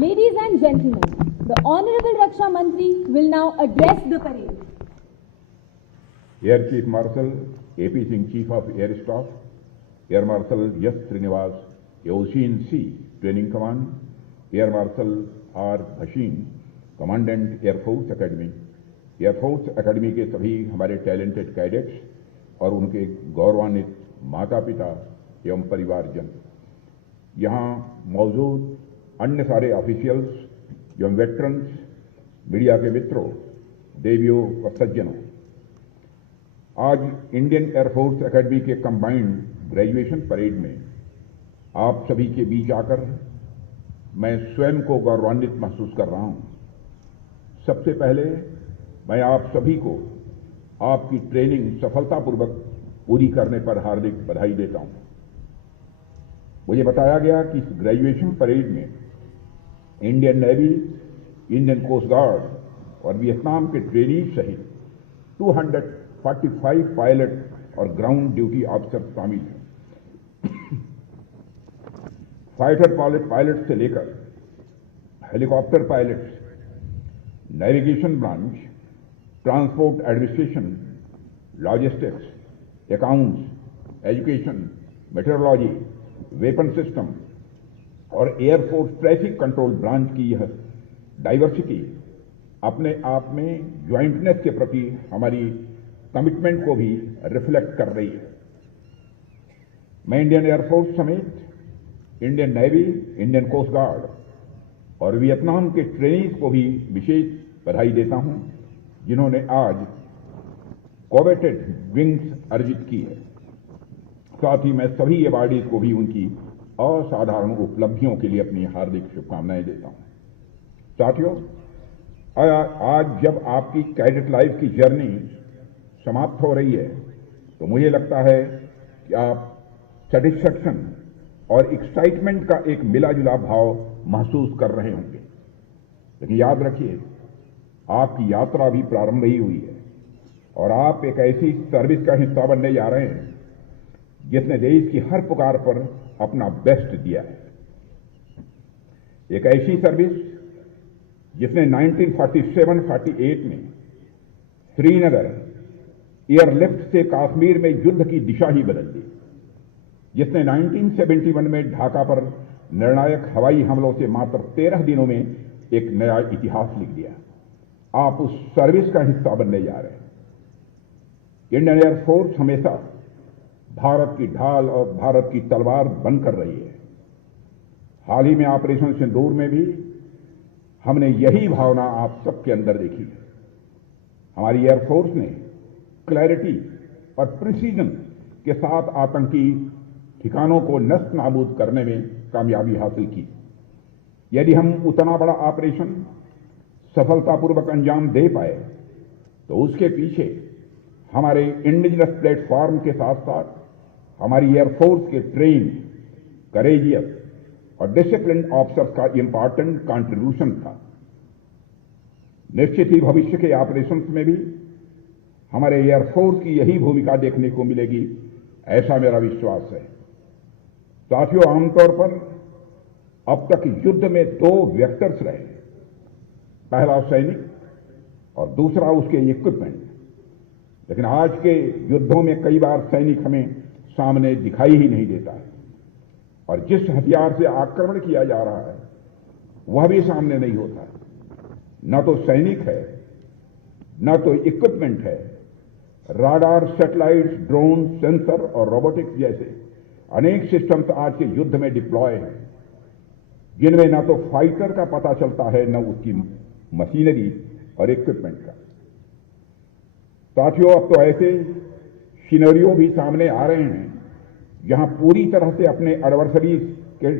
Ladies and gentlemen, the Honorable Raksha Mantri will now address the parade. Air Chief Marshal A.P. Singh, Chief of Air Staff, Air Marshal S. Srinivas, Ocean Sea Training Command, Air Marshal R. Bhasin, Commandant Air Force Academy, Air Force Academy के सभी हमारे talented cadets और उनके गौरवान्वित माता पिता एवं परिवारजन, यहाँ मौजूद अन्य सारे ऑफिशियल्स एवं वेटरन्स, मीडिया के मित्रों, देवियों और सज्जनों, आज इंडियन एयरफोर्स एकेडमी के कंबाइंड ग्रेजुएशन परेड में आप सभी के बीच आकर मैं स्वयं को गौरवान्वित महसूस कर रहा हूं। सबसे पहले मैं आप सभी को आपकी ट्रेनिंग सफलतापूर्वक पूरी करने पर हार्दिक बधाई देता हूं। मुझे बताया गया कि इस ग्रेजुएशन परेड में Indian navy, Indian coast guard और वियतनाम के ट्रेनीज सहित 245 पायलट और ग्राउंड ड्यूटी ऑफिसर शामिल हैं। फाइटर पायलट से लेकर helicopter pilots, navigation branch, transport administration, logistics, accounts, education, metrology, weapon system और एयरफोर्स ट्रैफिक कंट्रोल ब्रांच की यह डाइवर्सिटी अपने आप में ज्वाइंटनेस के प्रति हमारी कमिटमेंट को भी रिफ्लेक्ट कर रही है। मैं इंडियन एयरफोर्स समेत Indian navy, Indian coast guard और वियतनाम के ट्रेनीज को भी विशेष बधाई देता हूं, जिन्होंने आज कोवेटेड विंग्स अर्जित की है। साथ ही मैं सभी अवार्डीज को भी उनकी असाधारण उपलब्धियों के लिए अपनी हार्दिक शुभकामनाएं देता हूं। साथियों, आज जब आपकी कैडेट लाइफ की जर्नी समाप्त हो रही है तो मुझे लगता है कि आप सेटिस्फैक्शन और एक्साइटमेंट का एक मिला जुला भाव महसूस कर रहे होंगे। लेकिन याद रखिए, आपकी यात्रा भी प्रारंभ ही हुई है और आप एक ऐसी सर्विस का हिस्सा बनने जा रहे हैं जिसने देश की हर पुकार पर अपना बेस्ट दिया है। एक ऐसी सर्विस जिसने 1947-48 में श्रीनगर एयरलिफ्ट से कश्मीर में युद्ध की दिशा ही बदल दी, जिसने 1971 में ढाका पर निर्णायक हवाई हमलों से मात्र 13 दिनों में एक नया इतिहास लिख दिया। आप उस सर्विस का हिस्सा बनने जा रहे हैं। इंडियन एयरफोर्स हमेशा भारत की ढाल और भारत की तलवार बनकर रही है। हाल ही में ऑपरेशन सिंदूर में भी हमने यही भावना आप सबके अंदर देखी है। हमारी एयरफोर्स ने क्लैरिटी और प्रिसीजन के साथ आतंकी ठिकानों को नष्ट नाबूद करने में कामयाबी हासिल की। यदि हम उतना बड़ा ऑपरेशन सफलतापूर्वक अंजाम दे पाए तो उसके पीछे हमारे इंडिजिनस प्लेटफॉर्म के साथ साथ हमारी एयरफोर्स के ट्रेन, करेजियस और डिसिप्लिन ऑफिसर्स का इंपॉर्टेंट कंट्रीब्यूशन था। निश्चित ही भविष्य के ऑपरेशंस में भी हमारे एयरफोर्स की यही भूमिका देखने को मिलेगी, ऐसा मेरा विश्वास है। साथियों, आमतौर पर अब तक युद्ध में 2 वेक्टर्स रहे, पहला सैनिक और दूसरा उसके इक्विपमेंट। लेकिन आज के युद्धों में कई बार सैनिक हमें सामने दिखाई ही नहीं देता है और जिस हथियार से आक्रमण किया जा रहा है वह भी सामने नहीं होता है। न तो सैनिक है, न तो इक्विपमेंट है। राडार, सैटेलाइट्स, ड्रोन, सेंसर और रोबोटिक्स जैसे अनेक सिस्टम्स आज के युद्ध में डिप्लॉय हैं, जिनमें न तो फाइटर का पता चलता है, न उसकी मशीनरी और इक्विपमेंट का। साथियों, अब तो ऐसे सिनेरियो भी सामने आ रहे हैं जहां पूरी तरह से अपने एडवर्सरीज के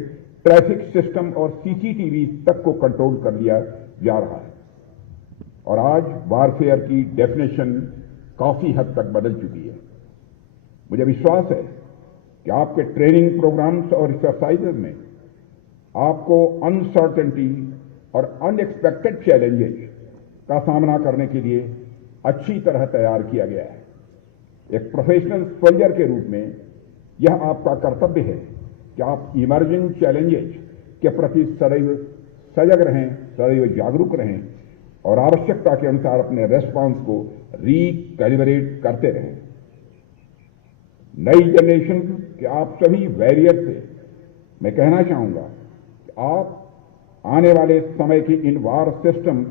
ट्रैफिक सिस्टम और सीसीटीवी तक को कंट्रोल कर लिया जा रहा है। और आज वारफेयर की डेफिनेशन काफी हद तक बदल चुकी है। मुझे विश्वास है कि आपके ट्रेनिंग प्रोग्राम्स और एक्सरसाइजेज में आपको अनसर्टेनिटी और अनएक्सपेक्टेड चैलेंजेस का सामना करने के लिए अच्छी तरह तैयार किया गया है। एक प्रोफेशनल सोल्जर के रूप में यह आपका कर्तव्य है कि आप इमर्जिंग चैलेंजेस के प्रति सदैव सजग रहें, सदैव जागरूक रहें और आवश्यकता के अनुसार अपने रेस्पॉन्स को रिकैलिब्रेट करते रहें। नई जनरेशन के आप सभी वॉरियर्स से मैं कहना चाहूंगा कि आप आने वाले समय की इन वार सिस्टम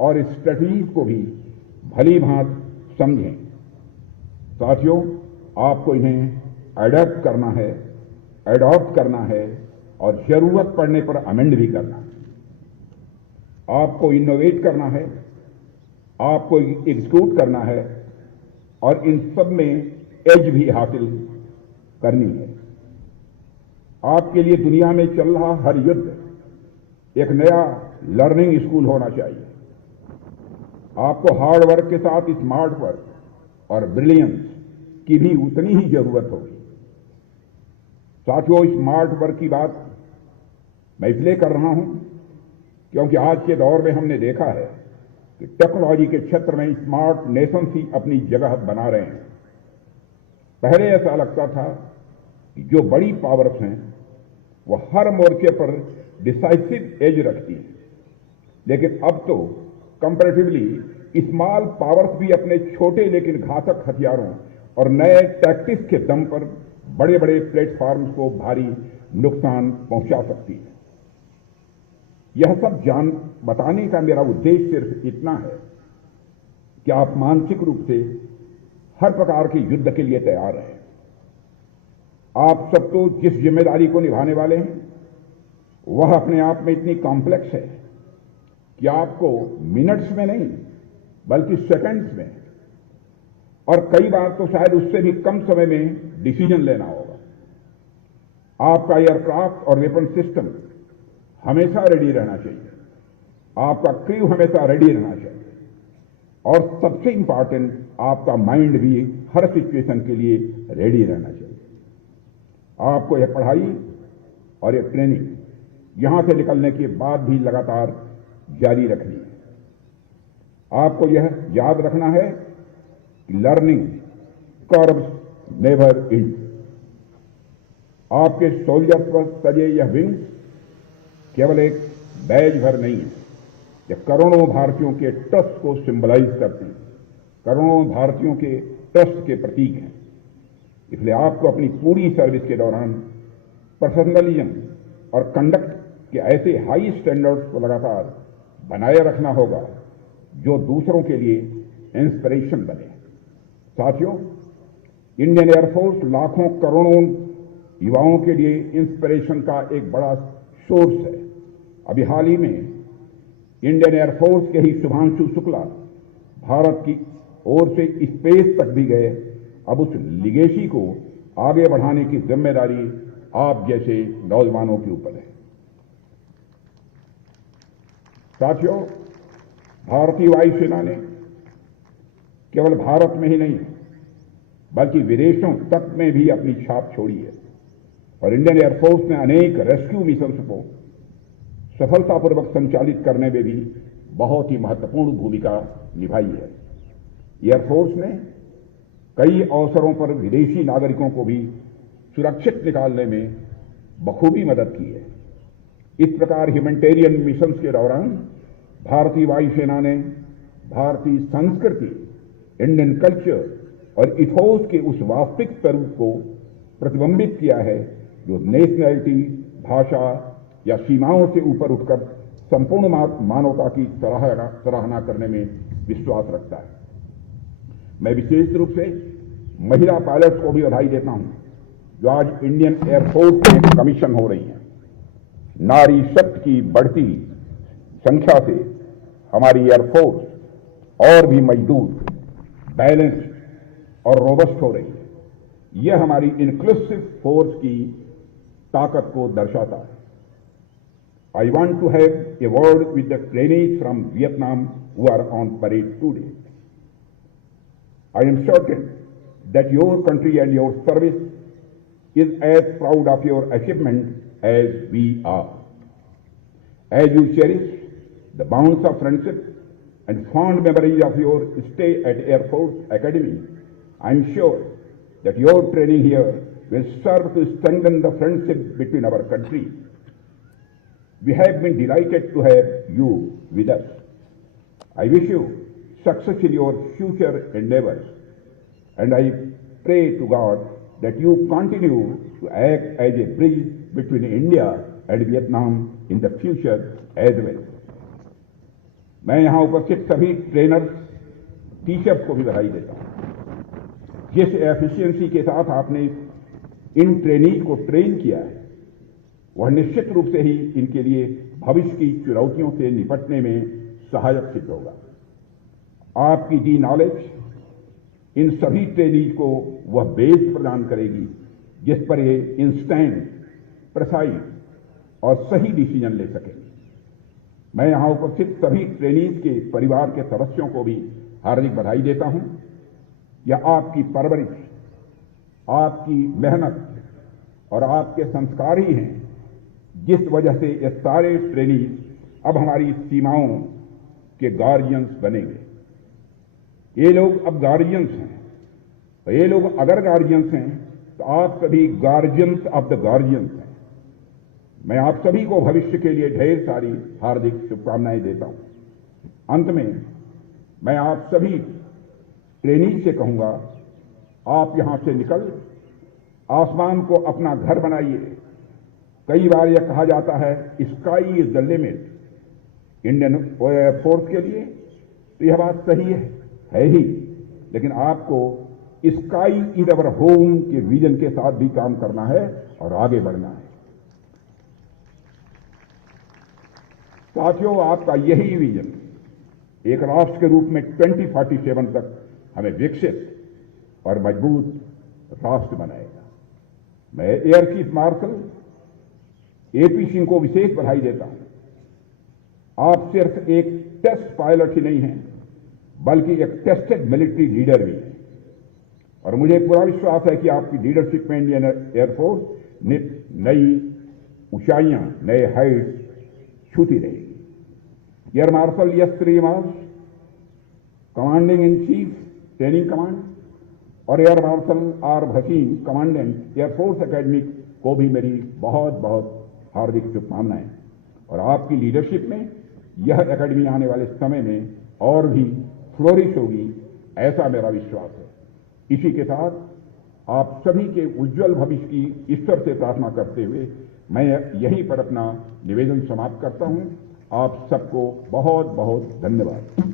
और स्ट्रेटजीज को भी भली भांति समझें। साथियों, आपको इन्हें अडॉप्ट करना है, एडॉप्ट करना है और जरूरत पड़ने पर अमेंड भी करना है। आपको इनोवेट करना है, आपको एग्जीक्यूट करना है और इन सब में एज भी हासिल करनी है। आपके लिए दुनिया में चल रहा हर युद्ध एक नया लर्निंग स्कूल होना चाहिए। आपको हार्ड वर्क के साथ स्मार्ट वर्क और ब्रिलियंस की भी उतनी ही जरूरत होगी। साथियों, स्मार्ट वर्क की बात मैं इसलिए कर रहा हूं क्योंकि आज के दौर में हमने देखा है कि टेक्नोलॉजी के क्षेत्र में स्मार्ट नेशंस ही अपनी जगह बना रहे हैं। पहले ऐसा लगता था कि जो बड़ी पावर्स हैं वो हर मोर्चे पर डिसाइसिव एज रखती हैं, लेकिन अब तो कंपैरेटिवली स्मॉल पावर्स भी अपने छोटे लेकिन घातक हथियारों और नए टैक्टिक्स के दम पर बड़े बड़े प्लेटफॉर्म्स को भारी नुकसान पहुंचा सकती है। यह सब बताने का मेरा उद्देश्य सिर्फ इतना है कि आप मानसिक रूप से हर प्रकार के युद्ध के लिए तैयार हैं। आप सब तो जिस जिम्मेदारी को निभाने वाले हैं वह अपने आप में इतनी कॉम्प्लेक्स है कि आपको मिनट्स में नहीं बल्कि सेकंड्स में और कई बार तो शायद उससे भी कम समय में डिसीजन लेना होगा। आपका एयरक्राफ्ट और वेपन सिस्टम हमेशा रेडी रहना चाहिए, आपका क्रू हमेशा रेडी रहना चाहिए और सबसे इंपॉर्टेंट आपका माइंड भी हर सिचुएशन के लिए रेडी रहना चाहिए। आपको यह पढ़ाई और यह ट्रेनिंग यहां से निकलने के बाद भी लगातार जारी रखनी है। आपको यह याद रखना है कि लर्निंग कर्व्स नेवर एंड। आपके सोल्जर्स पर सजे यह विंग्स केवल एक बैज भर नहीं है, यह करोड़ों भारतीयों के ट्रस्ट को सिंबलाइज करते हैं, करोड़ों भारतीयों के ट्रस्ट के प्रतीक हैं। इसलिए आपको अपनी पूरी सर्विस के दौरान प्रोफेशनलिज्म और कंडक्ट के ऐसे हाई स्टैंडर्ड्स को लगातार बनाए रखना होगा जो दूसरों के लिए इंस्पिरेशन बने। साथियों, इंडियन एयरफोर्स लाखों करोड़ों युवाओं के लिए इंस्पिरेशन का एक बड़ा सोर्स है। अभी हाल ही में इंडियन एयरफोर्स के ही शुभांशु शुक्ला भारत की ओर से स्पेस तक भी गए। अब उस लिगेसी को आगे बढ़ाने की जिम्मेदारी आप जैसे नौजवानों के ऊपर है। साथियों, भारतीय वायुसेना ने केवल भारत में ही नहीं बल्कि विदेशों तक में भी अपनी छाप छोड़ी है और इंडियन एयरफोर्स ने अनेक रेस्क्यू मिशंस को सफलतापूर्वक संचालित करने में भी बहुत ही महत्वपूर्ण भूमिका निभाई है। एयरफोर्स ने कई अवसरों पर विदेशी नागरिकों को भी सुरक्षित निकालने में बखूबी मदद की है। इस प्रकार ह्यूमैनिटेरियन मिशंस के दौरान भारतीय वायुसेना ने भारतीय संस्कृति, इंडियन कल्चर और इथोस के उस वास्तविक स्वरूप को प्रतिबिंबित किया है जो नेशनैलिटी, भाषा या सीमाओं से ऊपर उठकर संपूर्ण मानवता की सराहना करने में विश्वास रखता है। मैं विशेष रूप से महिला पायलट्स को भी बधाई देता हूं जो आज इंडियन एयरफोर्स में कमीशन हो रही हैं। नारी शक्ति की बढ़ती संख्या से हमारी एयरफोर्स और भी मजबूत, बैलेंस्ड और रोबस्ट हो रही है। यह हमारी इंक्लूसिव फोर्स की ताकत को दर्शाता है। I want to have a word with the trainees from Vietnam who are on parade today. I am certain that your country and your service is as proud of your achievement as we are. As you cherish the bonds of friendship and fond memories of your stay at Air Force Academy, I am sure that your training here will serve to strengthen the friendship between our countries. We have been delighted to have you with us. I wish you success in your future endeavors, and I pray to God that you continue to act as a bridge between India and Vietnam in the future as well. मैं यहाँ उपस्थित सभी trainers, teachers को भी बधाई देता हूँ। जिस एफिशिएंसी के साथ आपने इन ट्रेनीज को ट्रेन किया है, वह निश्चित रूप से ही इनके लिए भविष्य की चुनौतियों से निपटने में सहायक सिद्ध होगा। आपकी दी नॉलेज इन सभी ट्रेनीज को वह बेस प्रदान करेगी जिस पर ये इंस्टेंट, प्रिसाइज और सही डिसीजन ले सकेंगे। मैं यहां उपस्थित सभी ट्रेनीज के परिवार के सदस्यों को भी हार्दिक बधाई देता हूं। यह आपकी परवरिश, आपकी मेहनत और आपके संस्कार ही हैं जिस वजह से ये सारे ट्रेनीज अब हमारी सीमाओं के गार्जियंस बनेंगे। ये लोग अब गार्जियंस हैं, तो ये लोग अगर गार्जियंस हैं तो आप सभी गार्जियंस ऑफ द गार्जियंस हैं। मैं आप सभी को भविष्य के लिए ढेर सारी हार्दिक शुभकामनाएं देता हूं। अंत में मैं आप सभी ट्रेनीज से कहूंगा, आप यहां से निकल आसमान को अपना घर बनाइए। कई बार यह कहा जाता है sky is the limit Indian air force के लिए, तो यह बात सही है ही, लेकिन आपको स्काई इज अवर होम के विजन के साथ भी काम करना है और आगे बढ़ना है। साथियों, आपका यही विजन एक राष्ट्र के रूप में 2047 तक हमें विकसित और मजबूत राष्ट्र बनाएगा। मैं air chief marshal AP Singh को विशेष बधाई देता हूं। आप सिर्फ एक टेस्ट पायलट ही नहीं हैं, बल्कि एक टेस्टेड मिलिट्री लीडर भी हैं, और मुझे पूरा विश्वास है कि आपकी लीडरशिप में इंडियन एयरफोर्स नई ऊंचाइयां, नए हाइट्स छूती रहेगी। Air marshal S Srinivas, commanding in chief training command, और air marshal R Bhasin, commandant air force academy को भी मेरी बहुत बहुत हार्दिक शुभकामनाएं। और आपकी लीडरशिप में यह एकेडमी आने वाले समय में और भी फ्लोरिश होगी, ऐसा मेरा विश्वास है। इसी के साथ आप सभी के उज्जवल भविष्य की ईश्वर से प्रार्थना करते हुए मैं यहीं पर अपना निवेदन समाप्त करता हूं। आप सबको बहुत बहुत धन्यवाद।